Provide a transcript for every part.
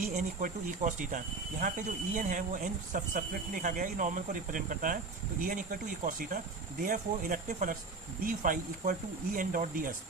E N equal to E cos theta. यहाँ पे जो ई एन है वो एन सब्सक्रिप्ट लिखा गया है, ये नॉर्मल को रिप्रेजेंट करता है, तो E N equal to E cos theta. Therefore electric flux D phi equal to E N dot D S.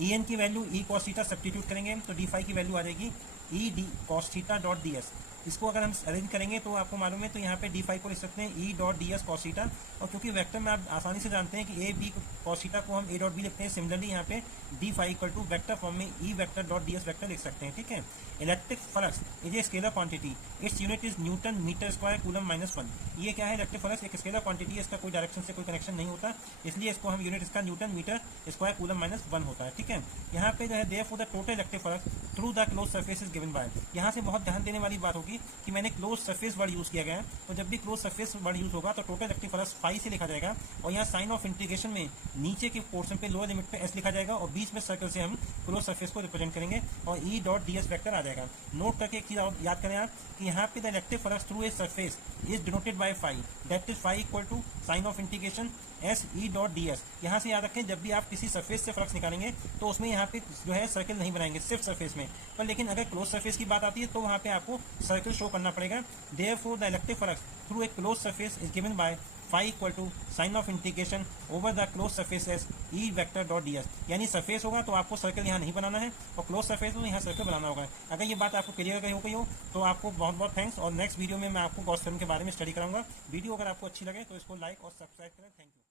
E N की value E cos theta substitute करेंगे तो डी फाई की वैल्यू आ जाएगी E D cos theta dot D S. इसको अगर हम arrange करेंगे तो आपको मालूम है, तो यहाँ पे डी फाई को लिख सकते हैं ई dot D S cos theta, और क्योंकि वेक्टर में आप आसानी से जानते हैं कि ए बी कॉस थीटा को हम ए डॉट बी लिखते हैं, सिमिलरली यहाँ पे D phi equal to vector form में E vector dot D S vector लिख सकते हैं। ठीक है, electric flux is a scalar quantity, its unit is newton metre square coulomb -1। ये क्या है, इलेक्ट्रिक फ्लक्स एक स्केलर क्वांटिटी है, इसका कोई डायरेक्शन से कोई कनेक्शन नहीं होता, इसलिए इसको हम यूनिट इसका न्यूटन मीटर स्क्वायर कूलम -1 होता है। ठीक है, यहाँ पे जो है therefore the total electric flux through the close surface is given bye. यहाँ से बहुत ध्यान देने वाली बात होगी कि मैंने क्लोज सरफेस वर्ड यूज किया गया है, तो जब भी क्लोज सरफेस वर्ड यूज होगा तो टोटल इलेक्ट्रिक फ्लक्स फाई से लिखा जाएगा, और यहाँ साइन ऑफ इंटीग्रेशन में नीचे के पोर्शन पे लोअर लिमिट पे एस लिखा जाएगा, और बीच में सर्कल से हम क्लोज सरफेस को रिप्रेजेंट करेंगे, और E dot D S vector आ जाएगा। नोट करके एक चीज याद करें आप कि यहाँ पे the electric flux through a surface is denoted by phi, that is phi equal to sign of integration S E dot D S. यहाँ से याद रखें, जब भी आप किसी सरफेस से फ्लक्स निकालेंगे तो उसमें यहाँ पे जो है सर्कल नहीं बनाएंगे, सिर्फ सरफेस में, पर लेकिन अगर क्लोज सरफेस की बात आती है तो वहाँ पे आपको सर्कल शो करना पड़ेगा। Therefore the electric flux through a close surface is given by phi equal to sign of integration over the close surface S E vector dot D S. यानी सरफेस होगा तो आपको सर्कल यहाँ नहीं बनाना है, और क्लोज सरफेस तो यहाँ सर्कल बनाना होगा। अगर ये बात आपको क्लियर हो गई हो तो आपको बहुत बहुत थैंक्स, और नेक्स्ट वीडियो में मैं आपको गॉस थ्योरम के बारे में स्टडी कराऊंगा। वीडियो अगर आपको अच्छी लगे तो इसको लाइक और सब्सक्राइब करें। Thank you.